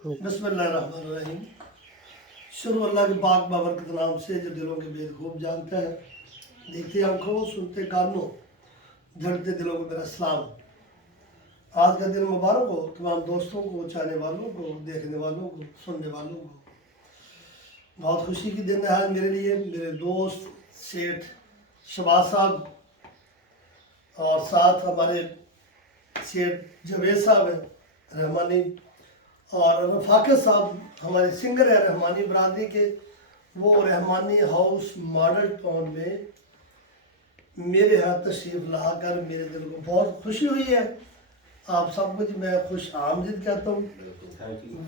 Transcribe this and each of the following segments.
बिस्मिल्लाहिर्रहमानिर्रहीम। शुरू अल्लाह के पाक बाबरकत नाम से जो दिलों के भेद खूब जानता है, देखते आंखों सुनते कानों झड़ते दिलों को मेरा सलाम। आज का दिन मुबारक हो तमाम दोस्तों को, चाहने वालों को, देखने वालों को, सुनने वालों को। बहुत खुशी की दिन है आज मेरे लिए। मेरे दोस्त सेठ शबाज साहब और साथ हमारे सेठ जवेद साहब हैं रहमानी, और रफाकत साहब हमारे सिंगर है रहमानी बरादरी के। वो रहमानी हाउस मॉडल टाउन में मेरे यहाँ तशरीफ़ लाकर मेरे दिल को बहुत खुशी हुई है। आप सबको जी मैं खुश आमदीद कहता हूँ,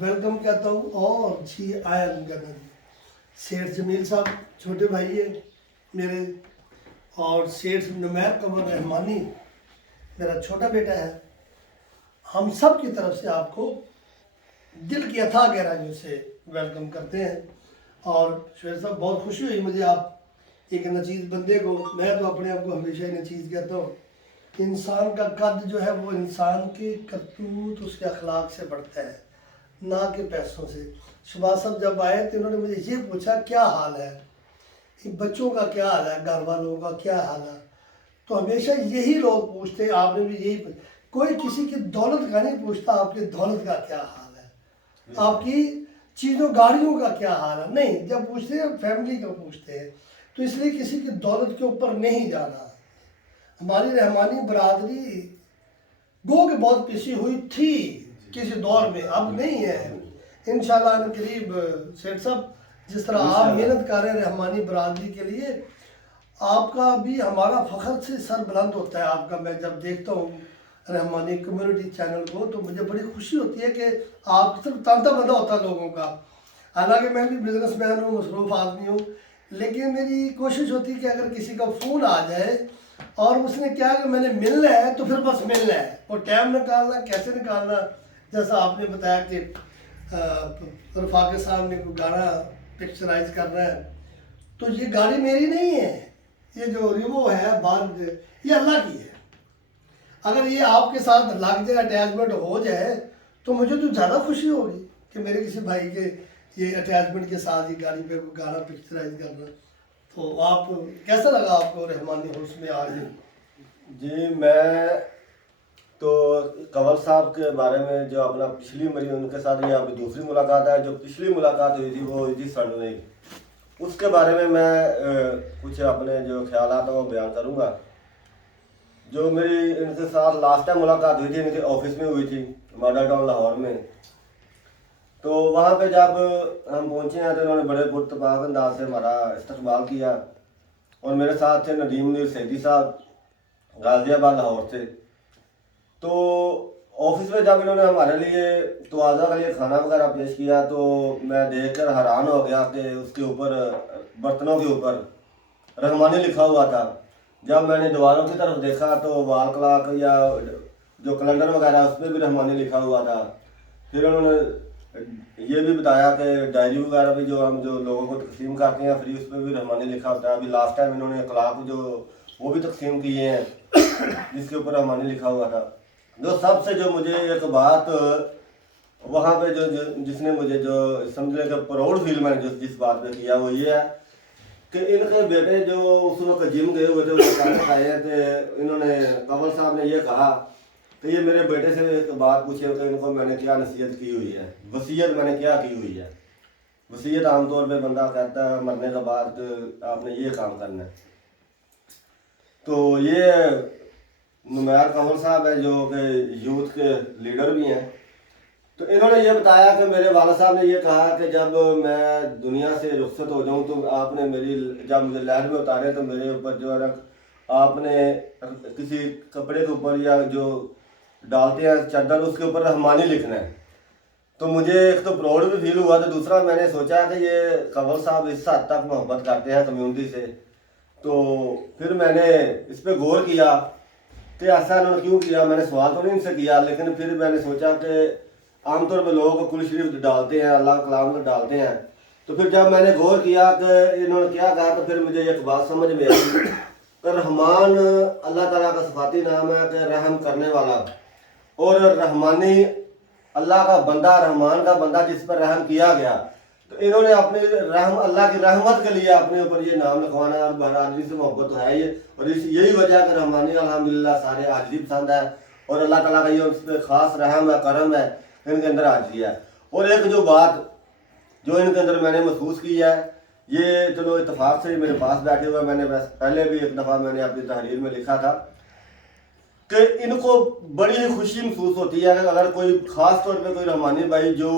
वेलकम कहता हूँ और जी आयन कहना जी। सेठ जमील साहब छोटे भाई है मेरे, और सेठ नुमैर कमर रहमानी मेरा छोटा बेटा है। हम सब की तरफ से आपको दिल की अथाह गहराइयों से वेलकम करते हैं। और शेर साहब बहुत खुशी हुई मुझे, आप एक नचीज़ बंदे को, मैं तो अपने आप को हमेशा ही नचीज़ कहता हूँ। इंसान का कद जो है वो इंसान के करतूत उसके अखलाक से बढ़ता है, ना कि पैसों से। शबाज साहब जब आए तो उन्होंने मुझे ये पूछा क्या हाल है, बच्चों का क्या हाल है, घर वालों का क्या हाल है। तो हमेशा यही लोग पूछते हैं, आपने भी यही कोई किसी की दौलत का नहीं पूछता आपकी दौलत का क्या हाल है, आपकी चीज़ों गाड़ियों का क्या हाल है। नहीं, जब पूछते हैं फैमिली का पूछते हैं। तो इसलिए किसी की दौलत के ऊपर नहीं जाना। हमारी रहमानी बरादरी गो के बहुत पिसी हुई थी किसी दौर में, अब नहीं है। इंशाल्लाह करीब सेठ साहब जिस तरह आप मेहनत कर रहे हैं रहमानी बरादरी के लिए, आपका भी हमारा फ़ख्र से सर बुलंद होता है आपका। मैं जब देखता हूँ रहमानी कम्युनिटी चैनल को तो मुझे बड़ी खुशी होती है कि आप सिर्फ तांता बंदा होता है लोगों का। हालांकि मैं भी बिजनेसमैन हूँ, मसरूफ़ आदमी हूँ, लेकिन मेरी कोशिश होती है कि अगर किसी का फ़ोन आ जाए और उसने क्या कि मैंने मिलना है तो फिर बस मिलना है, और टाइम निकालना कैसे निकालना। जैसा आपने बताया कि रफाके साहब ने कोई गाना पिक्चराइज करना है, तो ये गाड़ी मेरी नहीं है, ये जो रिवो है बाहर ये अल्लाह की है। अगर ये आपके साथ लग जाए, अटैचमेंट हो जाए, तो मुझे तो ज़्यादा खुशी होगी कि मेरे किसी भाई के ये अटैचमेंट के साथ ही गाड़ी पे कोई गाना पिक्चराइज करना। तो आप कैसा लगा आपको रहमानी हाउस में आज? जी मैं तो कंवर साहब के बारे में जो अपना पिछली मेरी उनके साथ ये अभी दूसरी मुलाकात है। जो पिछली मुलाकात हुई थी वो हुई थी सडनली, उसके बारे में मैं कुछ अपने जो ख्यालात हैं वो बयान करूँगा। जो मेरी इनके साथ लास्ट टाइम मुलाकात हुई थी इनके ऑफिस में हुई थी मॉडल टाउन लाहौर में। तो वहाँ पे जब हम पहुँचे हैं तो इन्होंने बड़े पुरतपाक अंदाज से हमारा इस्तकबाल किया, और मेरे साथ थे नदीम मीर सैदी साहब गाज़ियाबाद लाहौर से। तो ऑफिस में जब इन्होंने हमारे लिए तवाज़ा के लिए खाना वगैरह पेश किया तो मैं देखकर हैरान हो गया कि उसके ऊपर बर्तनों के ऊपर रहमानी लिखा हुआ था। जब मैंने दीवारों की तरफ देखा तो वाल क्लॉक या जो कैलेंडर वगैरह उस पर भी रहमानी लिखा हुआ था। फिर उन्होंने ये भी बताया कि डायरी वगैरह भी जो हम जो लोगों को तकसीम करते हैं फ्री, उस पर भी रहमानी लिखा होता है। अभी लास्ट टाइम इन्होंने अखलाक जो वो भी तकसीम किए हैं जिसके ऊपर रहमानी लिखा हुआ था। जो सबसे जो मुझे एक बात वहाँ पे जिसने मुझे जो समझने का प्राउड फील मैंने जिस बात पे किया वो ये है कि इनके बेटे जो उस वक्त जिम गए हुए थे वो अचानक आए हैं। तो इन्होंने कंवर साहब ने ये कहा तो ये मेरे बेटे से एक बात पूछे कि इनको मैंने क्या नसीहत की हुई है, वसीयत मैंने क्या की हुई है। वसीयत आमतौर पे बंदा कहता है मरने के बाद आपने ये काम करना है। तो ये नुमैर कंवर साहब है जो कि यूथ के लीडर भी हैं। तो इन्होंने ये बताया कि मेरे वाला साहब ने ये कहा कि जब मैं दुनिया से रुखसत हो जाऊं तो आपने मेरी जब मुझे लहर में उतारे तो मेरे ऊपर जो है आपने किसी कपड़े के ऊपर या जो डालते हैं चादर उसके ऊपर रहमानी लिखना है। तो मुझे एक तो प्राउड भी फील हुआ, तो दूसरा मैंने सोचा कि ये कंवर साहब इस हद तक मोहब्बत करते हैं कम्युनिटी से। तो फिर मैंने इस पर गौर किया कि ऐसा इन्होंने क्यों किया। मैंने सवाल तो नहीं इनसे किया, लेकिन फिर मैंने सोचा कि आमतौर पर लोग कुल शरीफ डालते हैं, अल्लाह कलाम में डालते हैं। तो फिर जब मैंने गौर किया कि इन्होंने क्या कहा तो फिर मुझे एक बात समझ में आई कि रहमान अल्लाह ताला का सिफाती नाम है कि रहम करने वाला, और रहमानी अल्लाह का बंदा, रहमान का बंदा जिस पर रहम किया गया, तो इन्होंने अपने रहम, अल्लाह की रहमत के लिए अपने ऊपर ये नाम लिखवाना है। और बहरादरी से मोहब्बत तो है ये, और यही वजह है कि रहमानी अल्हम्दुलिल्लाह सारे आजिज़ी पसंद है, और अल्लाह ताला का ये उस पर ख़ास रहम है, करम है, इनके अंदर आजिज़ी है। और एक जो बात जो इनके अंदर मैंने महसूस की है, ये चलो इत्तेफाक से मेरे पास बैठे हुए, मैंने पहले भी एक दफ़ा मैंने अपनी तहरीर में लिखा था कि इनको बड़ी ही खुशी महसूस होती है कि अगर कोई ख़ास तौर पे कोई रहमानी भाई जो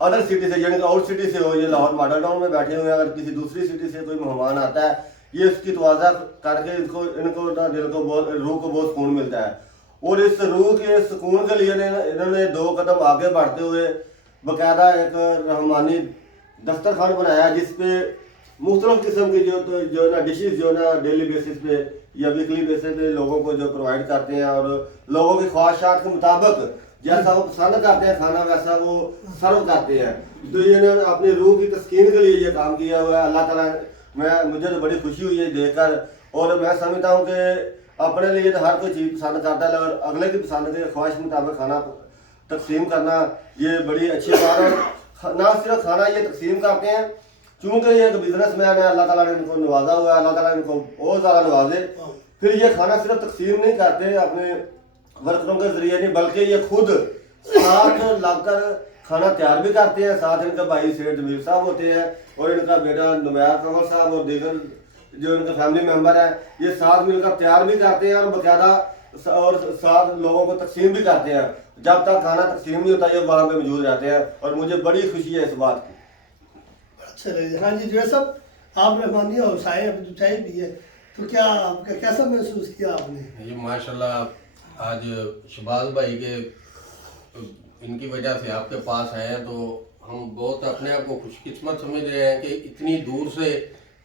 अदर सिटी से, यानी कि आउट सिटी से हो, ये लाहौर मॉडल टाउन में बैठे हुए हैं, अगर किसी दूसरी सिटी से कोई मेहमान आता है, ये उसकी तवाज़ा करके इनको ना दिल को बहुत, रूह को बहुत सुकून मिलता है। और इस रूह के सुकून के लिए इन्होंने 2 कदम आगे बढ़ते हुए बाकायदा एक रहमानी दस्तरखान बनाया, जिसपे मुख्तलिफ किस्म की जो ना डिशेस जो ना डेली बेसिस पे या वीकली बेसिस पे लोगों को जो प्रोवाइड करते हैं, और लोगों की ख्वाहिशात के मुताबिक जैसा वो पसंद करते हैं खाना वैसा वो सर्व करते हैं। तो इन्होंने अपनी रूह की तस्कीन के लिए ये काम किया हुआ है। अल्लाह ताला, मुझे तो बड़ी खुशी हुई है देखकर, और मैं समझता हूँ कि अपने लिए तो हर कोई चीज़ पसंद करता है, और अगले की पसंद के ख्वाहिश मुताबिक खाना तकसीम करना ये बड़ी अच्छी बात है। और ना सिर्फ खाना ये तकसीम करते हैं, चूँकि ये एक बिजनेसमैन है, अल्लाह ताला ने इनको नवाजा हुआ है, अल्लाह ताला इनको बहुत ज़्यादा नवाजे। फिर ये खाना सिर्फ तकसीम नहीं करते अपने वर्करों के जरिए नहीं, बल्कि ये खुद साथ लगकर खाना तैयार भी करते हैं। साथ इनके भाई सेठ जमीर साहब होते हैं, और इनका बेटा नुमैर कंवर साहब, और दीगर जो इनके फैमिली मेम्बर हैं, ये साथ मिलकर तैयार भी करते हैं, और बाकायदा और साथ लोगों को तकसीम भी करते हैं। जब तक खाना तकसीम नहीं होता ये वहाँ पे मौजूद रहते हैं, और मुझे बड़ी खुशी है इस बात की। अच्छा लगे। हाँ जी, जो सब आप रहमानी और साए अभी जो चाय पी है, तो क्या आपका कैसा महसूस किया आपने? ये माशाल्लाह आज शबाज भाई के इनकी वजह से आपके पास आए हैं, तो हम बहुत अपने आप को खुशकिस्मत समझ रहे हैं कि इतनी दूर से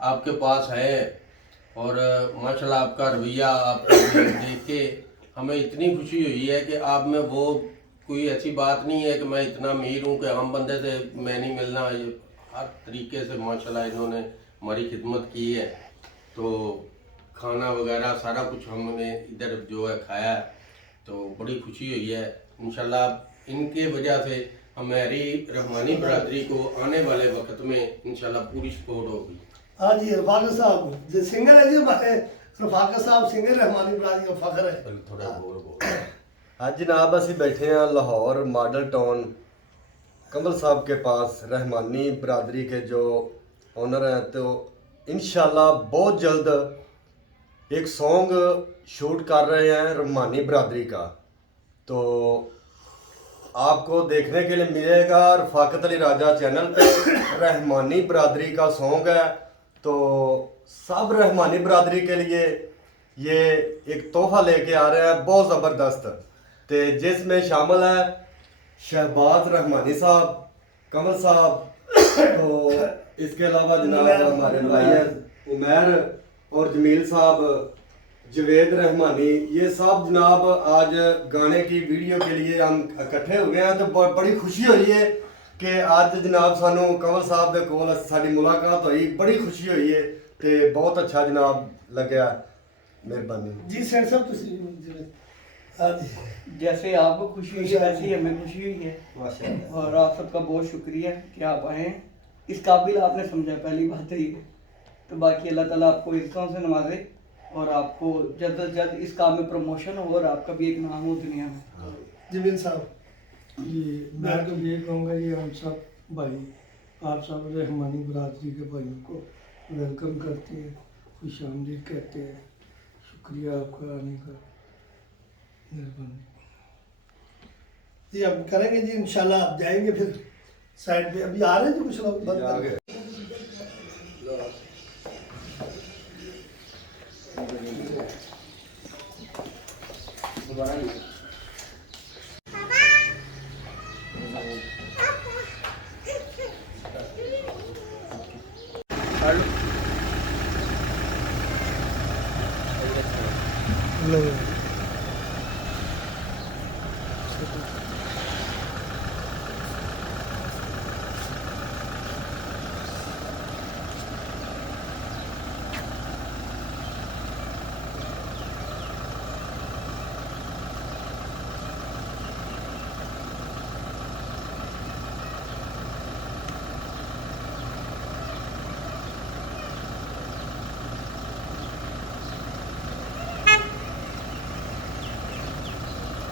आपके पास आए हैं। और माशाल्लाह आपका रवैया आपका देख के हमें इतनी खुशी हुई है कि आप में वो कोई ऐसी बात नहीं है कि मैं इतना अमीर हूँ कि आम बंदे से मैं नहीं मिलना। ये हर तरीके से माशाल्लाह इन्होंने हमारी खिदमत की है। तो खाना वगैरह सारा कुछ हमने इधर जो है खाया है, तो बड़ी खुशी हुई है। इंशाल्लाह इनके वजह से हमारी रहमानी बरादरी को आने वाले वक्त में इंशाल्लाह पूरी सपोर्ट होगी। हाँ जी, रफाकत साहब जो सिंगर है जी, रफाकत साहब सिंगर रहमानी बरादरी का फख्र है। थोड़ा बोल हाँ जनाब, असी बैठे हैं लाहौर मॉडल टाउन कमल साहब के पास, रहमानी बरादरी के जो ओनर हैं। तो इंशाल्लाह बहुत जल्द एक सॉन्ग शूट कर रहे हैं रहमानी बरादरी का, तो आपको देखने के लिए मिलेगा रफाकत अली राजा चैनल पे। रहमानी बरादरी का सॉन्ग है, तो सब रहमानी बरादरी के लिए ये एक तोहफा लेके आ रहे हैं बहुत ज़बरदस्त, तो जिसमें शामिल है शहबाज रहमानी साहब, कमल साहब, तो इसके अलावा जनाब हमारे भाई हैं उमैर और जमील साहब, जवेद रहमानी, ये सब जनाब आज गाने की वीडियो के लिए हम इकट्ठे हुए हैं। तो बड़ी खुशी हुई है कि आज जनाब सानू कमल साहब के कोल साडी मुलाकात हुई, बड़ी खुशी हुई है, तो बहुत अच्छा जनाब लग्या। मेहरबानी जी सेठ साहब तुसी। हाँ जी, जैसे आपको खुशी हुई है वैसे ही हमें खुशी हुई है, और आप सबका बहुत शुक्रिया कि आप आए हैं। इस काबिल आपने समझा, पहली बात तो ये। तो बाकी अल्लाह ताला आपको इज्जतों से नवाजे, और आपको जल्द से जल्द इस काम में प्रमोशन हो, और आपका भी एक नाम हो दुनिया में। जमील साहब। ये मैं तो ये कहूँगा कि हम सब भाई, आप सब रहमानी बरादरी के भाइयों को वेलकम करते हैं, खुश आमदीद कहते हैं। शुक्रिया आपका आने का, मेहरबानी। जी अब करेंगे जी इंशाल्लाह। आप जाएंगे फिर साइड पे, अभी आ रहे हैं जी कुछ लोग बंद कर।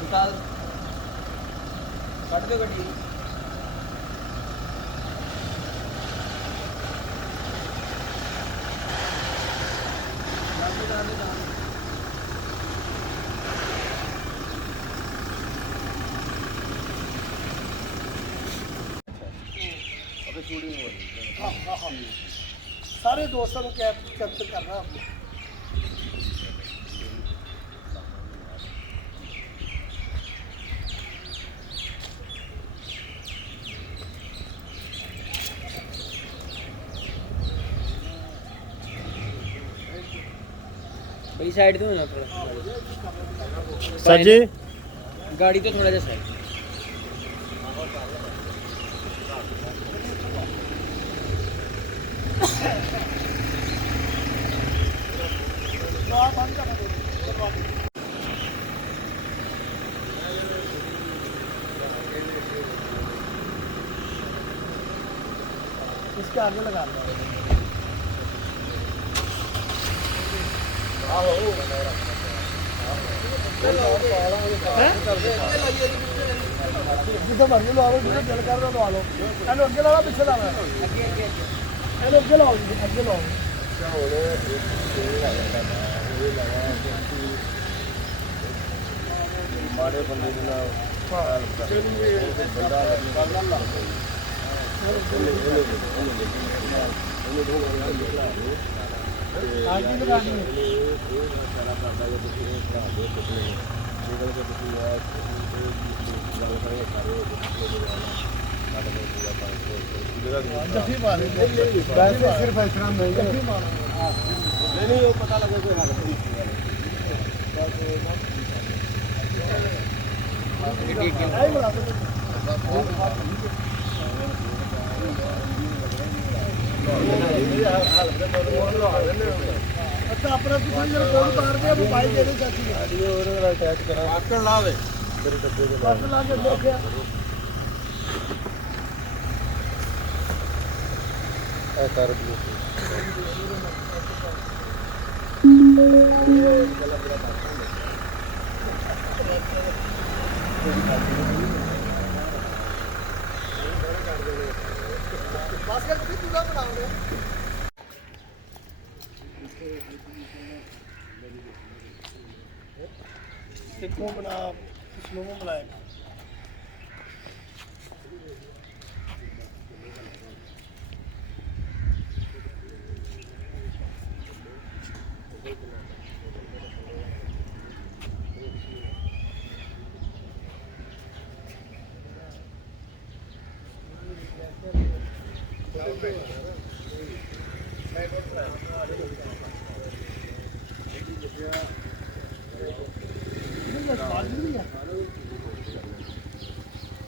निकाल काट दो गड्डी हाँ हाँ हाँ सारे दोस्तों को कैप्चर करना है आपको। भाई साइड दो ना थोड़ा सर जी गाड़ी तो थोड़ा जैसा है तो आप बंद करना दो। इसके आगे लगा दो। जितना मर्जी लो आओ जितना दिल कर दो लो एनो अगे लाओ पीछे लाओ एनो अगे लाओ अगे लाओ मारे बंदे के नाम आगे लगानी है जफी मारे वैसे सिर्फ इतना नहीं जफी मारो नहीं वो पता लगे कोई हालत नहीं नहीं बना दो अच्छा अपना दुकान जरा कोड मार दे मोबाइल दे दे चाची गाड़ी और अटैच करा आकर ला दे तेरे डब्बे के बस ला के देखिए कर बास्केट भी पूरा बनाओगे देखो बना स्लो में बनाएगा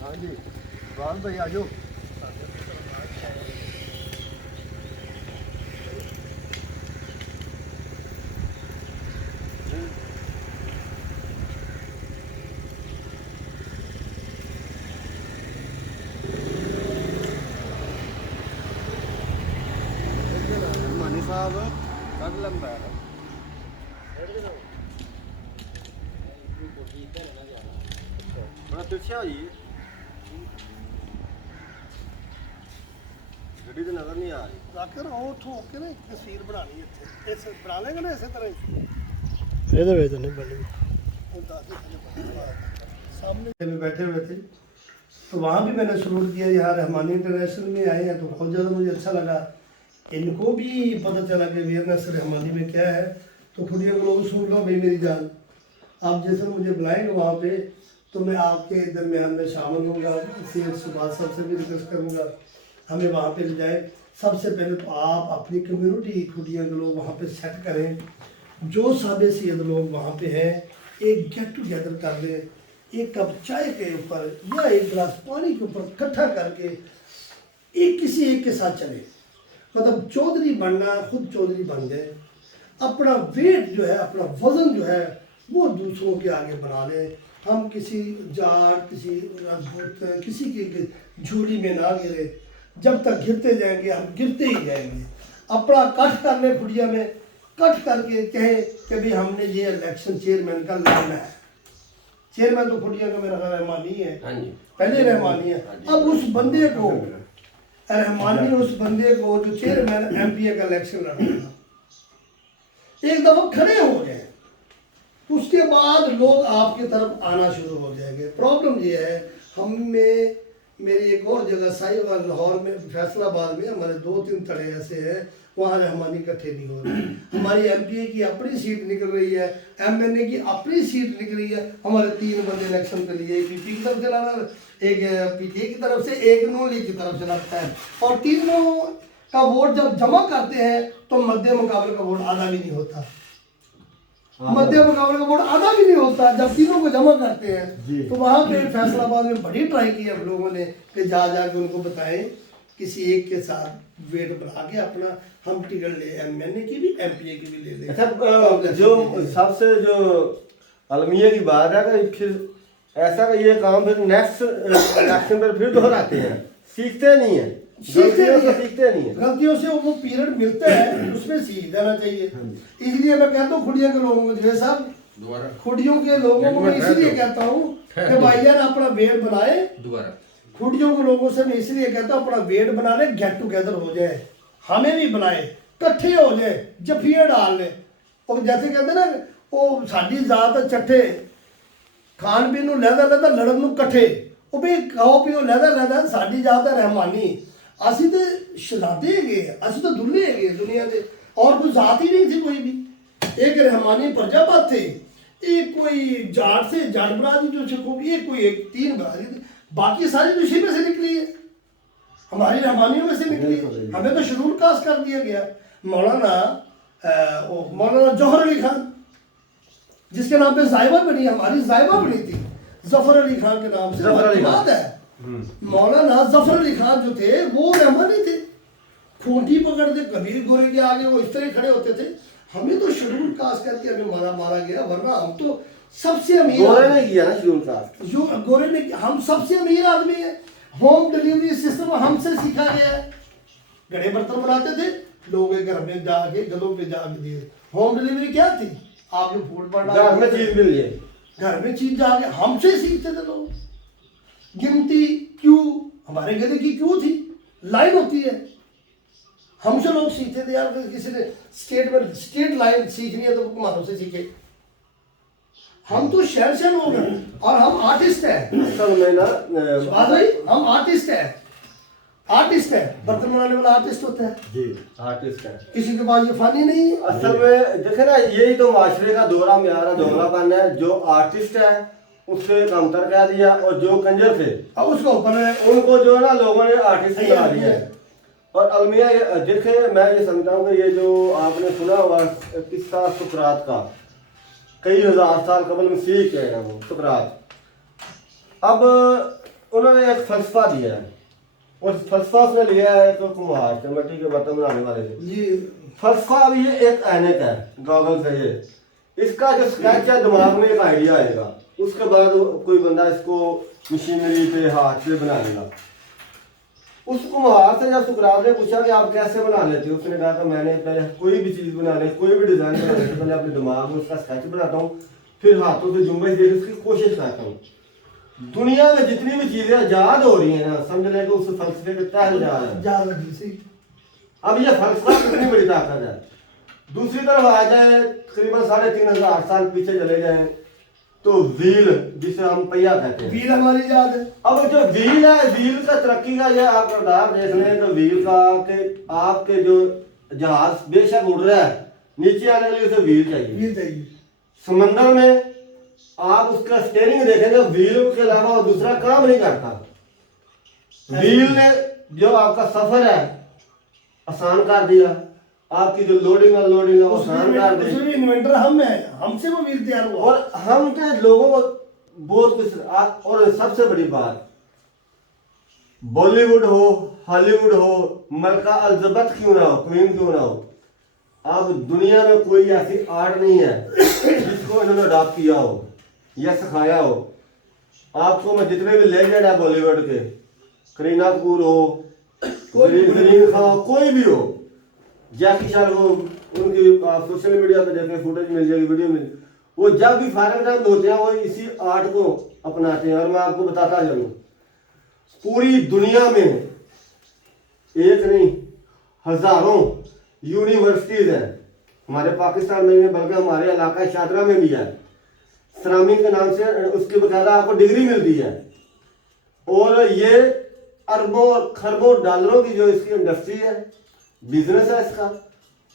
हाँ जी बाल भाई आ जाओ मानी साहब कद लंबा है बड़ा तिरछा हो जी ਗੱਡੀ ਤੇ ਨਜ਼ਰ ਨਹੀਂ ਆ ਰਹੀ जाकर वो ठोक के ना एक तस्वीर बनानी है इत्थे इस बना लेंगे ना इसी तरह ਇਹਦੇ ਵਿੱਚ ਨਹੀਂ ਬਣੀ वो दादी सामने में बैठे हुए थे तो वहाँ भी मैंने सलूट किया यहाँ रहमानी इंटरनेशनल में आए हैं तो बहुत ज़्यादा मुझे अच्छा लगा इनको भी पता चला कि वीरनेस रहमानी में क्या है तो खुद ये लोग सुन लो भाई मेरी जान आप जैसे मुझे बुलाएंगे वहाँ पे तो मैं आपके दरमियान में शामिल होऊंगा शेख सुभाष साहब से भी रिक्वेस्ट करूँगा हमें वहाँ पे ले जाए सबसे पहले तो आप अपनी कम्युनिटी खुदिया के लोग वहाँ पे सेट करें जो साबे सैयद लोग वहाँ पे हैं एक गेट टुगेदर कर लें एक कप चाय के ऊपर या एक गिलास पानी के ऊपर इकट्ठा करके एक किसी एक के साथ चले मतलब चौधरी बनना खुद चौधरी बन जाए अपना वेट जो है अपना वज़न जो है वो दूसरों के आगे बना लें हम किसी जाट किसी राजपूत किसी की झोली में ना गिरे जब तक गिरते जाएंगे हम गिरते ही जाएंगे अपना कट कर ले फुड़िया में कट करके कहें कि भाई हमने ये इलेक्शन चेयरमैन का लड़ना है चेयरमैन तो खुटिया का मेरा ख्याल रहमानी है, हाँ जी, पहले रहमानी है। अब उस बंदे को रहमानी, उस बंदे को जो चेयरमैन एमपीए का इलेक्शन लड़ रहा था, एक दफा खड़े हो गए, उसके बाद लोग आपकी तरफ आना शुरू हो जाएंगे। प्रॉब्लम ये है, हमें मेरी एक और जगह साहिवाल लाहौर में, फैसलाबाद में हमारे 2-3 तड़े ऐसे हैं, वहाँ रहमानी इकट्ठे नहीं हो रहे। हमारी एमपीए की अपनी सीट निकल रही है, एमएनए की अपनी सीट निकल रही है। हमारे 3 बंदे इलेक्शन के लिए, एक पीपी की तरफ से लड़ा, एक पीटीए की तरफ से, एक नून लीग की तरफ से लड़ता है। और तीनों का वोट जब जमा करते हैं तो मध्य मुकाबले का वोट आधा भी नहीं होता, मध्य मुकाबले का वोट आधा भी नहीं होता जब तीनों को जमा करते हैं। तो वहाँ पे फैसलाबाद में बड़ी ट्राई की हम लोगों ने कि जा के उनको बताएं किसी एक के साथ वेट बना के अपना हम टिकट ले, एमएनए की भी एमपीए की भी ले लें। अच्छा, जो सबसे जो अलमिया की बात है कि फिर ऐसा कि ये काम फिर नेक्स्ट इलेक्शन पर फिर दोहराते हैं, सीखते नहीं है, सीखते नहीं है। गलतियों से वो पीरियड मिलता है, उसमें सीख जाना चाहिए। इसलिए मैं कहता हूँ खुडिया के लोगों को, जो साहब खुडियों के लोगों को मैं इसलिए कहता हूँ कि भाईजान अपना वेट बनाए। खुडियों के लोगों से मैं इसलिए कहता हूँ अपना वेट बना ले, गेट टुगेदर हो जाए, हमें भी बुलाए, इकट्ठे हो जाए, जफिया डाल ले। और जैसे कहते ना वो साडी जात चट्ठे खान पीन लहदा लहदा लड़न कट्ठे, वो भी खाओ पियो लहदा लहदा, साडी जात है रहमानी। असी तो शहजादे गए, असी तो दुल्हे गए दुनिया के, और कोई जात ही नहीं थी कोई भी। एक रहमानी प्रजापत थे, एक कोई जाट से जाट बरादरी जो सिखों, एक कोई एक 3 बरादरी थी, बाकी सारी तो इसी में से निकली है, हमारी रहमानियों में से निकली है। हमें तो शेड्यूल कास्ट कर दिया गया। मौलाना जौहर अली खान जिसके नाम पे जायबा बनी, हमारी जायबा बनी थी जफर अली खान के नाम से, बात है। मौलाना जफर अली खान जो थे वो रहमानी थे, खूंटी पकड़ते कबीर गोरे के आगे वो इस तरह खड़े होते थे। हमें तो शेड्यूल कास्ट करके हमें मारा गया, वरना हम तो सबसे अमीर गोरे ने किया ना शेड्यूल कास्ट, जो गोरे ने, हम सबसे अमीर आदमी है। होम डिलीवरी सिस्टम हमसे सीखा गया है। गड़े बर्तन बनाते थे लोग, घर में जाके गलों पे जाके दिए। होम डिलीवरी क्या थी? आप जो फूड पर घर में चीज मिल जाए, घर में चीज जाके हमसे सीखते थे लोग। गिनती क्यों, हमारे गले की क्यों थी, लाइन होती है, हमसे लोग सीखते थे। यार किसी ने स्टेट लाइन सीखनी है तो कुमारों से सीखे। हम तो शहर लोग हैं और हम आर्टिस्ट हैं। असल में ना हम आर्टिस्ट हैं, बर्तन बनाने वाला आर्टिस्ट होता है जी, आर्टिस्ट है। किसी के पास ये फानी नहीं है। असल में देखे ना, यही तो माशरे का दौरा मेरा दोगलापन है। जो आर्टिस्ट है उससे कमतर कह दिया, और जो कंजर थे अब उसका ऊपर है, उनको जो है ना लोगों ने आर्टिस्ट बना दिया है। और अलमिया देखे, मैं ये समझता हूँ कि ये जो आपने सुना हुआ किस्सा सुकरात का, कई हजार साल कबल में सीख गए हैं वो सुकरात। अब उन्होंने एक फलसफा दिया है, और फलसफा उसने लिया है तो कुम्हार से, मिट्टी के बर्तन बनाने वाले से। जी फलसफा अभी ये एक ऐनक है गॉगल से, ये इसका जो स्केच है दिमाग में एक आइडिया आएगा, उसके बाद कोई बंदा इसको मशीनरी पे हाथ से बना लेगा। उस कुम्हार से जब सुकरात ने पूछा कि आप कैसे बना लेते हो, उसने कहा कि मैंने पहले कोई भी चीज़ बनाने, कोई भी डिज़ाइन बनाने से पहले अपने दिमाग में उसका स्केच बनाता हूँ, फिर हाथों से जुम्बे देकर उसकी कोशिश करता हूँ। दुनिया में जितनी भी चीज़ें आजाद हो रही हैं ना, समझ लें कि उस फलसफे के तहत जा रहे हैं। अब ये फलसफा कितनी बड़ी ताकत है। दूसरी तरफ आ जाए, तकरीबन 3500 साल पीछे चले जाएं तो व्हील, जिसे हम पहिया कहते हैं, व्हील हमारी याद है। अब जो व्हील है, व्हील का तरक्की का यह आप किरदार देख लें तो व्हील का कि आपके जो जहाज बेशक उड़ रहा है, नीचे आने के लिए उसे व्हील चाहिए। समंदर में आप उसका स्टीयरिंग देखेंगे, व्हील के अलावा और दूसरा काम नहीं करता। व्हील ने जो आपका सफर है आसान कर दिया, आपकी जो लोडिंग अनलोडिंग है वो आसान कर दी। उसमें इन्वेंटर हम हैं, हमसे वो व्हील तैयार हुआ। और हम के लोगों को बहुत कुछ। और सबसे बड़ी बात, बॉलीवुड हो, हॉलीवुड हो, मलका एलिजाबेथ क्यों ना हो, क्वीन क्यों ना हो, अब दुनिया में कोई ऐसी आर्ट नहीं है जिसको इन्होंने अडॉप्ट किया हो या सिखाया हो। आपको मैं जितने भी लेजेंड है बॉलीवुड के, करीना कपूर हो, जरीन खान हो, कोई भी हो, जैकी श्रॉफ हो, उनकी आप सोशल मीडिया पे देखें, फुटेज मिल जाएगी, वीडियो मिल, वो जब भी फारग टाइम होते हैं वो इसी आर्ट को अपनाते हैं। और मैं आपको बताता चलूँ, पूरी दुनिया में एक नहीं हजारों यूनिवर्सिटीज हैं, हमारे पाकिस्तान में भी है, बल्कि हमारे इलाका शादरा में भी है। सरामी के नाम से उसकी बकायदा आपको डिग्री मिलती है। और ये अरबों खरबों डॉलरों की जो इसकी इंडस्ट्री है, बिजनेस है इसका,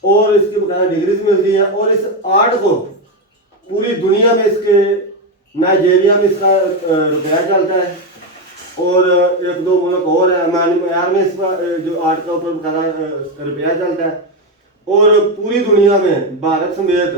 और इसकी बकायदा डिग्रीज मिलती है। और इस आर्ट को पूरी दुनिया में, इसके नाइजीरिया में इसका रुपया चलता है, और एक दो मुल्क और है, म्यांमार में इसका जो आर्ट का ऊपर बकायदा रुपया चलता है। और पूरी दुनिया में भारत समेत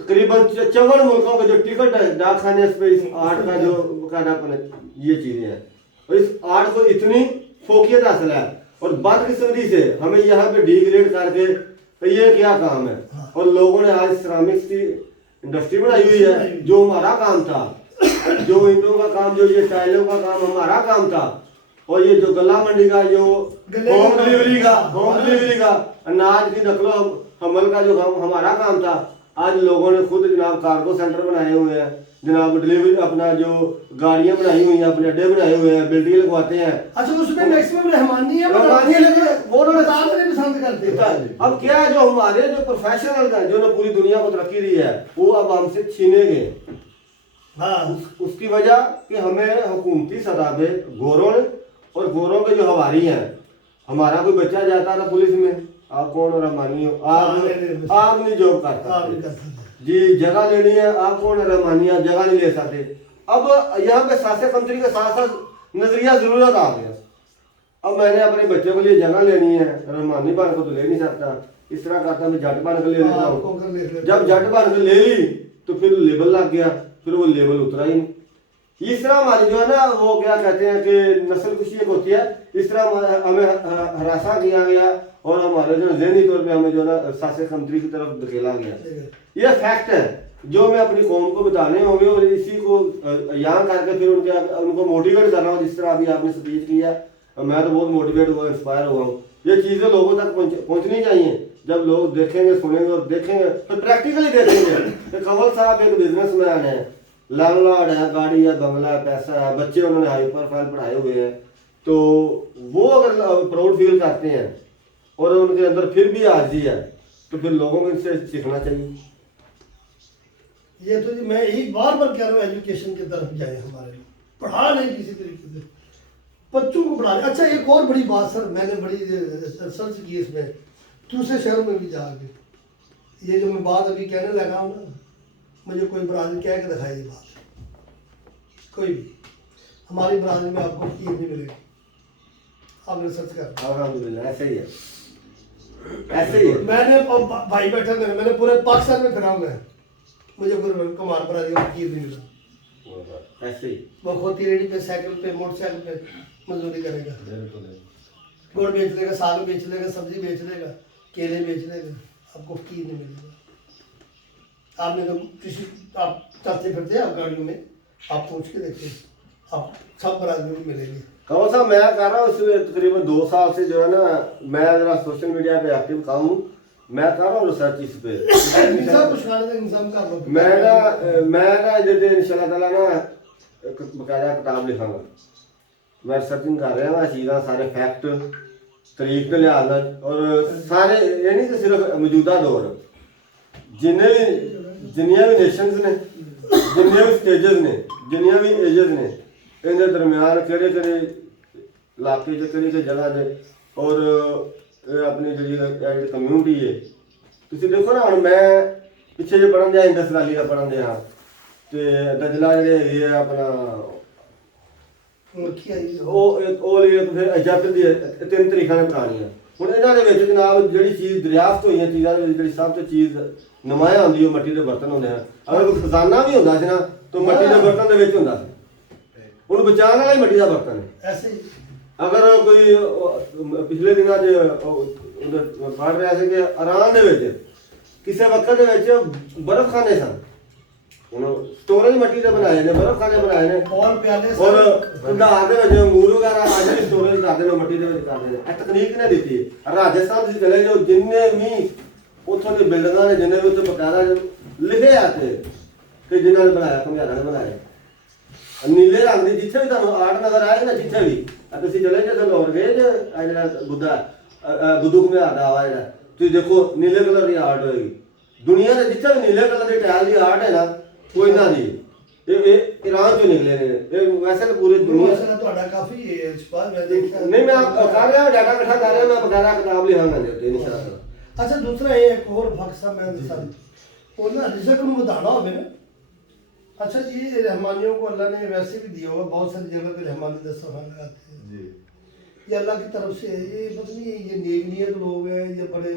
तकरीबन 54 मुल्कों का जो टिकट है डाकखाने पे इस आर्ट का जो बकायदा ये चीजें हैं। और इस आर्ट को इतनी फोकियत हासिल है, और बदकिस्मती से हमें यहाँ पे डिग्रेड करके तो ये क्या काम है। और लोगों ने आज सिरामिक्स की इंडस्ट्री बनाई हुई है, जो हमारा काम था, जो ईंटों का काम, जो ये टाइलों का काम हमारा काम था। और ये जो गला मंडी का जो होम डिलीवरी का अनाज की नकलो हमल का जो काम हमारा काम था, आज लोगों ने खुद जनाब कार्गो सेंटर बनाए हुए हैं, जनाब डिलीवरी अपना जो गाड़ियां बनाई हुई हैं, अपने अड्डे बनाए हुए हैं, बिल्डिंग लगवाते हैं। अच्छा, उसमें मैक्सिमम रहमानी है, वो पसंद करते हैं। अब क्या है, जो हमारे जो प्रोफेशनल हैं, जो पूरी दुनिया को तरक्की दी है, वो अब हमसे छीने गए। हाँ, उसकी वजह कि हमें हुकूमती सतह पे गोरों ने और गोरों के जो हवारी हैं, हमारा कोई बच्चा जाता था पुलिस में, आप कौन हो रहमानी हो, आप नहीं जॉब करता जी, जगह लेनी है, आप कौन है रहमानी, आप जगह नहीं ले सकते। अब यहाँ पे सासे कंट्री के साथ साथ नजरिया जरूरत आ गया। अब मैंने अपने बच्चे के लिए जगह लेनी है, रहमानी बन को तो ले नहीं सकता, इस तरह करता मैं जट बन के ले लेता हूँ। जब जट बन के ले ली तो फिर लेबल लग गया, फिर वो लेबल उतरा ही नहीं। इस तरह हमारी जो है ना, वो क्या कहते हैं कि नस्ल कुशी एक होती है, इस तरह हमें हरासा किया गया, और हमारे जो ज़हनी तौर पे हमें जो है ना सासे कंट्री की तरफ धकेला गया। ये फैक्ट है जो मैं अपनी कौम को बताने होंगे, और इसी को यहाँ करके फिर उनको मोटिवेट कर रहा हूँ। जिस तरह अभी आपने स्पीच किया, मैं तो बहुत मोटिवेट हुआ, इंस्पायर हुआ हूँ। ये चीज़ें लोगों तक पहुँचनी चाहिए। जब लोग देखेंगे, सुनेंगे और देखेंगे, तो प्रैक्टिकली देखेंगे कि कंवल साहब एक बिजनेसमैन है, लैंडलॉर्ड है, गाड़ी है, बंगला है, पैसा है, बच्चे उन्होंने हाई प्रोफाइल पढ़ाए हुए हैं। तो वो अगर प्राउड फील करते हैं और उनके अंदर फिर भी आजी है, तो फिर लोगों को इससे सीखना चाहिए। ये तो जी मैं एक बार कह रहा हूँ, एजुकेशन की तरफ जाए, हमारे लिए पढ़ा नहीं किसी तरीके से, बच्चों को पढ़ा। अच्छा, एक और बड़ी बात सर, मैंने बड़ी रिसर्च की इसमें, दूसरे शहर में भी जाके, ये जो मैं बात अभी कहने लगा हूँ ना, मुझे कोई बरादरी कह के दिखाई ये बात, कोई भी हमारी बरादरी में आपको चीज नहीं मिलेगी। आप रिसर्च कर, अल्हम्दुलिल्लाह ऐसे ही है, ऐसे ही है। मैंने भाई बैठे मेरे, मैंने पूरे पाकिस्तान में फिरा मैं, मुझे कोई कुमार बरादरी में चीज नहीं मिला। ऐसे ही वो खोती रेडी पे, साइकिल पे, मोटरसाइकिल पे मजदूरी करेगा, गुड़ बेच लेगा, साग बेच लेगा, सब्जी बेच लेगा, केले बेच लेगा, आपको चीज नहीं मिलेगा। आपने तो किसी, आप चलते फिरते हैं आप गाड़ियों में, आप पूछ के देखिए, आप सब बरादरी में मिलेंगे। कहो साहब, मैं कर रहा हूँ इसमें तकरीबन 2 साल से जो है ना, मैं जरा सोशल मीडिया पे एक्टिव काम हूँ, मैं कर रहा हूँ रिसर्च इस पे। मैं ना जैसे इंशाल्लाह ताला ना बकायदा किताब लिखांगा। मैं रिसर्चिंग कर रहा हूँ चीज़ा, सारे फैक्ट तरीक के लिहाज, और सारे ये नहीं कि सिर्फ मौजूदा दौर, जिन्नियां भी नेशंस ने, जिन्नियां भी स्टेजेस ने, जिन्नियां भी एजेस ने, इनके दरम्यान केड़े केड़े इलाके च केड़ी जगह ने, और अपनी जी कम्यूनिटी है। तुम देखो ना, हम मैं पिछले जो पढ़न दिया इंडस वैली का पढ़न दिया, तो दजला जे अपना तीन तरीकों ने पुरानियां हूँ। इन्होंने जनाब जी चीज़ दरियाफ्त हुई चीज़ों जी सब तो चीज़ नुमाया होंगी, मट्टी के बर्तन होंगे हैं। अगर कोई खजाना भी होता ना, तो मट्टी के बर्तन के होंगे, उन्हें बचाने वाला ही मट्टी का बर्तन है। ऐसे ही अगर कोई पिछले दिनों पढ़ रहा है कि ईरान के किसी वक्त बर्फ खाने सन, स्टोरेज मट्टी के बनाए ने, बर्फ खाने बनाए ने, और प्याले और भंडार के अंगूर वगैरह अज भी स्टोरेज करते हैं, मट्टी के करते हैं। तकनीक ने दी। राजस्थान चले जाओ, जिन्ने भी उतों की बिल्डिंग ने, जिन्हें भी उत्थे बकायदा लिखे आते कि जिन्होंने बनाया घुमियारा ने बनाया नीले रंग की जिथे भी तुम आर्ट नजर आएगा ना जिथे भी तुम चले जाओ लाहौर गए जो बुद्धा गुद्दू घुमियार का आवा जो तुम देखो नीले कलर की आर्ट होएगी दुनिया के जिथे भी नीले कलर की टाइल की आर्ट है ना कोई ना दी ये ईरान चो निकले ने ये वैसे तो पूरी दुनिया मसला ਤੁਹਾਡਾ ਕਾਫੀ ਇਸਪਾਲ ਮੈਂ ਦੇਖਿਆ नहीं मैं आप कर रहा हूँ डाटा इकट्ठा कर रहा हूँ मैं बकायदा किताब लिखाऊंगा इंशाल्लाह ਅੱਛਾ ਦੂਸਰਾ ਇਹ ਇੱਕ ਹੋਰ ਫਰਕ ਸਾਹਿਬ मैं ਦੱਸਾਂ ਉਹ ਨਾ ਰਿਜ਼ਕ ਨੂੰ ਵਧਾਣਾ ਹੋਵੇ ਨਾ अच्छा जी ये रहमानियों को अल्लाह ने वैसे भी दिया होगा बहुत सारी जगह पे रहमानी दस्तरखान लगाते हैं जी ये अल्लाह की तरफ से है ये पता नहीं ये नेक नीयत लोग हैं ये बड़े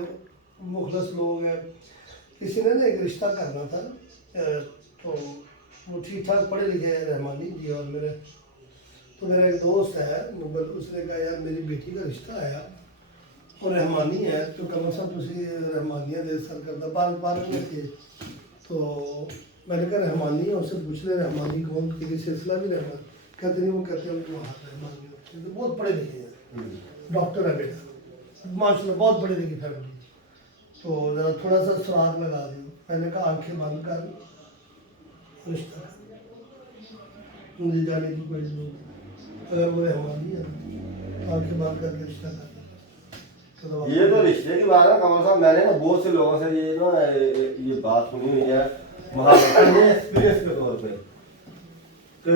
मुखलस लोग हैं किसी ने ना एक रिश्ता करना था तो वो ठीक ठाक पढ़े लिखे हैं रहमानी जी और मेरे तो मेरा एक दोस्त है मुगल उसने कहा यार मेरी बेटी का रिश्ता आया और रहमानी है तो कम से कम तुझे रहमानियाँ दे सर करता बार में थे तो मैंने कहा रहमानी है उससे पूछ रहे रहमानी कौन क्योंकि सिलसिला भी रहमान कहते नहीं वो कहते हैं वहाँ रहमानी होते हैं तो बहुत पढ़े लिखे हैं डॉक्टर है बेटा माशाल्लाह बहुत पढ़े लिखी फैमिली तो ज़रा थोड़ा सा सुराग लगा दी मैंने कहा आंखें बंद कर रिश्ता कर मुझे जाने की कोई जरूरत नहीं अगर वो रहमानी है आंखें बंद करके रिश्ता कर ये तो रिश्ते की बात है कमल साहब मैंने ना बहुत से लोगों से ये ना ये बात सुनी हुई है एक्सपीरियंस के तौर पे तो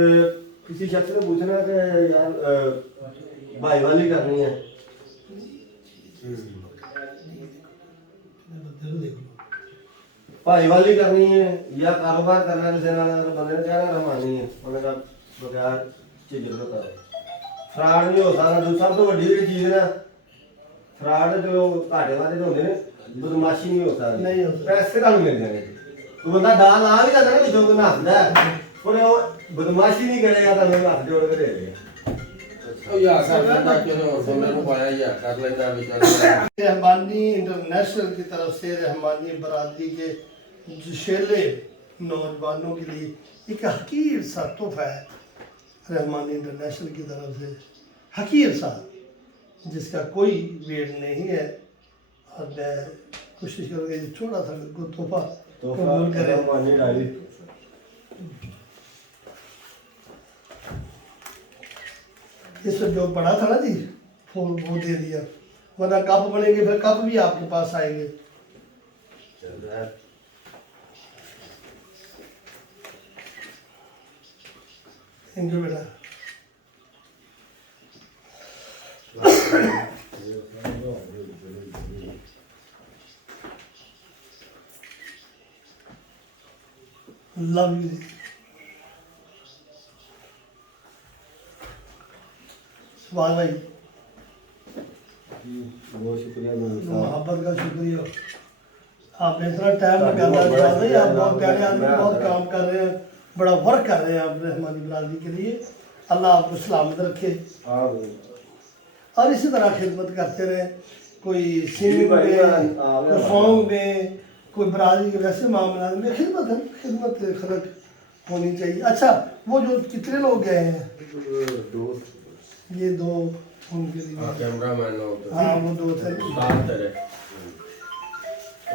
किसी शख्स ने पूछना कि यार भाईवाली करनी है भाईवाली करनी है या कारोबार करना है किसी नाल बंदे ने कहना रहमानी है उन्होंने कहा बगैर झिझक तो करो फ्रॉड नहीं हो सकता जो सब तो वड्डी जेहड़ी चीज है ना फ्रॉड जो घाटे वाले जो होंगे ने बदमाशी नहीं हो सकती नहीं हो सकती। पैसे ਤੁਹਾਨੂੰ ਮਿਲ ਜਾਣਗੇ तो बंदा डाल आ भी जाता है ना जो को नहाता है पर वो बदमाशी नहीं करेगा तो लोग हाथ जोड़ के दे देगा तो या कर लेता क्यों सुनने को पाया या कर लेता बेचारा रहमानी इंटरनेशनल की तरफ से रहमानी बरादरी के जोशीले नौजवानों के लिए एक हकीर सा तोहफा है रहमानी इंटरनेशनल की तरफ से हकीर सा जिसका कोई वेट नहीं है और मैं कोशिश करूँगा ये छोटा सा को तोहफा कबूल करें रहमानी डायरी इस जो पढ़ा था ना जी फूल वो दे दिया वरना कप बनेंगे फिर कप भी आपके पास आएंगे थैंक यू बेटा लव यू सुभान भाई बहुत शुक्रिया मोहब्बत का शुक्रिया आपने इतना टाइम निकाला है आप बहुत प्यारे आदमी बहुत काम कर रहे हैं बड़ा वर्क कर रहे हैं आप रहमानी बरादरी के लिए अल्लाह आपको सलामत रखे और इसी तरह खिदमत करते रहे कोई सिंगिंग में कोई सॉन्ग में कोई बरादरी के वैसे मामला में खिदमत है खिदमत खलक होनी चाहिए अच्छा वो जो कितने लोग गए हैं ये दो उनके लिए कैमरामैन लोग हाँ वो दो थे साथ तेरे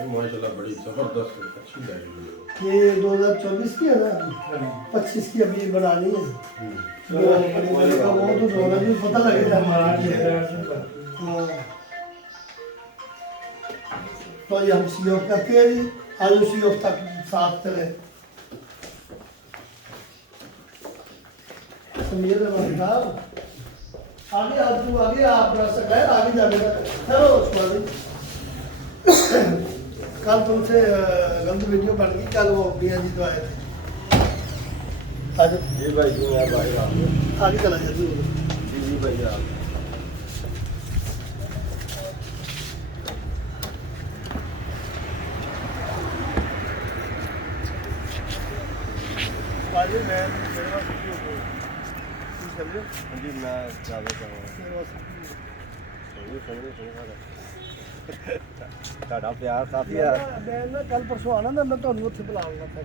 माशाल्लाह बड़ी जबरदस्त अच्छी लगी ये 2024 की है ना 25 की अभी बनानी है तो वो तो दोनों भी पता लगेगा हमारा हाँ। तो ये हम सीओ करते हैं जी आज सीओ तक साथ चले समीर रहमान साहब आगे आप तू आगे आप रह सकते हैं आगे जाने चलो कल तुमसे गलत वीडियो बन गई कल वो मियाँ जी तो आए थे आज जी भाई जी मैं बाहर आ गया आगे चला जाती जी जी भैया आज मैं मेरे पास वीडियो को समझे जी मैं ज़्यादा चाहूँगा मेरे पास ਤੁਹਾਡਾ ਪਿਆਰ ਕਾਫੀ ਆ मैं ना कल परसों आना ना मैं ਤੁਹਾਨੂੰ ਉੱਥੇ ਬੁਲਾਉਂਗਾ ਫਿਰ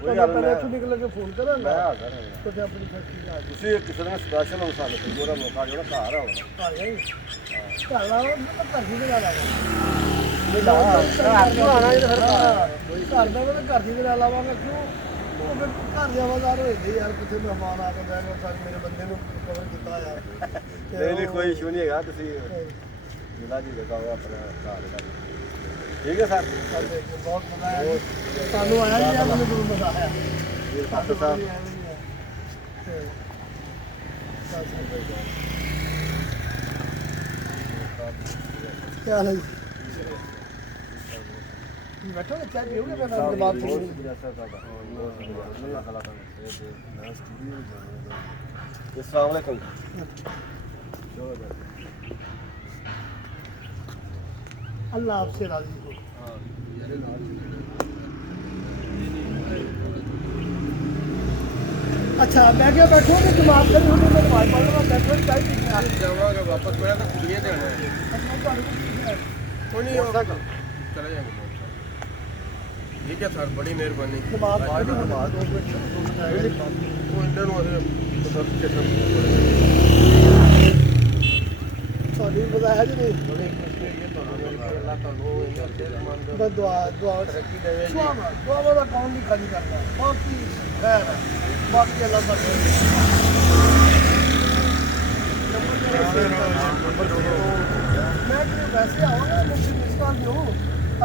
ਕੋਈ ਗੱਲ ਪਹਿਲੇ ਨਹੀਂ ਇੱਥੋਂ ਨਿਕਲ ਕੇ ਫੋਨ ਕਰਾਂਗਾ ਮੈਂ ਆ ਜਾਣਾ ਤੇ ਫਿਰ ਆਪਣੀ ਫੈਕਟਰੀ ਆ ਤੁਸੀਂ ਕਿਸੇ ਦਿਨ ਸਪੈਸ਼ਲ ਹੋ ਸਾਨੂੰ ਕੋਈ ਉਹਦਾ ਮੌਕਾ ਜਿਹੜਾ ਘਰ ਆਉਣਾ ਘਰ ਗਏ ਘਰ ਆਓ ਮੈਂ ਘਰ ਹੀ ਬਣਾ ਲਾਂਗਾ ਘਰ ਦਾ ਮੈਂ ਘਰ ਦੀ ਕਰਾ ਲਾਵਾਂਗਾ ਕਿਉਂ ਉਹ ਫਿਰ ਘਰ ਦੇ ਆਵਾਜ਼ਾਰ ਹੋਏ ਨੇ ਯਾਰ ਕਿਤੇ ਮਹਿਮਾਨ ਆ ਕੇ ਬੈਠ ਗਏ ਮੇਰੇ ਬੰਦੇ ਨੂੰ ਕਵਰ ਕੀਤਾ ਯਾਰ नहीं नहीं कोई इशू नहीं है तुसी जिला जी बताओ अपना घर का ठीक है सर ਬਹੁਤ ਮਜ਼ਾ ਆਇਆ ਸਾਨੂੰ ਆਇਆ ਜੀ ਯਾਰ ਮੈਨੂੰ ਬਹੁਤ ਮਜ਼ਾ ਆਇਆ ये डॉक्टर साहब क्या हाल है जी? बैठो ना चाय पियोगे मैं आपके बात सुन अस्सलाम वालेकुम अल्लाह आपसे राजी हो अच्छा मैं क्या बैठो कि जमात कर रही हूँ मैं नमाज पढ़ लूँगा बैठो चाय पीना जावांगे वापस मेरा तो कुड़िए देना है कोई नहीं होगा चले जाएंगे ठीक है सर बड़ी मेहरबानी नमाज पढ़ ली वो इंदर वो सब चेतन सॉरी बताया जी नहीं बड़े खुश ये तो अल्लाह का वो बस दुआ दुआ तरक्की देवे जी दुआ वाला कौन नहीं खाली करना बाकी खैर है बाकी अल्लाह का मैं कि वैसे आवांगा मुझे मिसकाल दो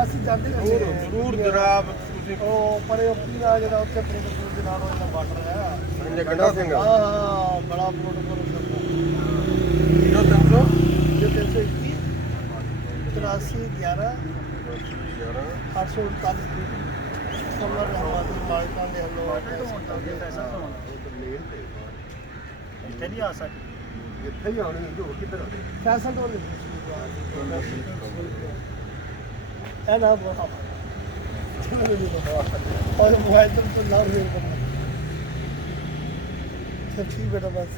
ਅਸੀਂ ਜਾਂਦੇ ਰਹਿੰਦੇ ਹਾਂ ਜ਼ਰੂਰ ਜਨਾਬ ਤੁਸੀਂ ਉਹ ਪਰੇ ਉੱਪਰ ਆ ਜਿਹੜਾ ਉੱਥੇ ਪ੍ਰੋਟੋਕੋਲ ਦੇ ਨਾਲ ਉਹਦਾ ਬਾਰਡਰ ਹੈ ਸੰਜੇ ਗੰਡਾ ਸਿੰਘ ਹਾਂ ਬੜਾ ਪ੍ਰੋਟੋਕੋਲ ਹੁੰਦਾ ਜੋ 300 जो 321 83 11 839 समर रहमान मालिकान दे हल्लो ਇੱਥੇ ਨਹੀਂ ਆ ਸਕਦੀ ਇੱਥੇ ਹੀ ਆਉਣੀ ਜੋ ਕਿੱਧਰ फैसल तो है ना बहुत और मोबाइल तो ना रियल करना सब ठीक बेटा बस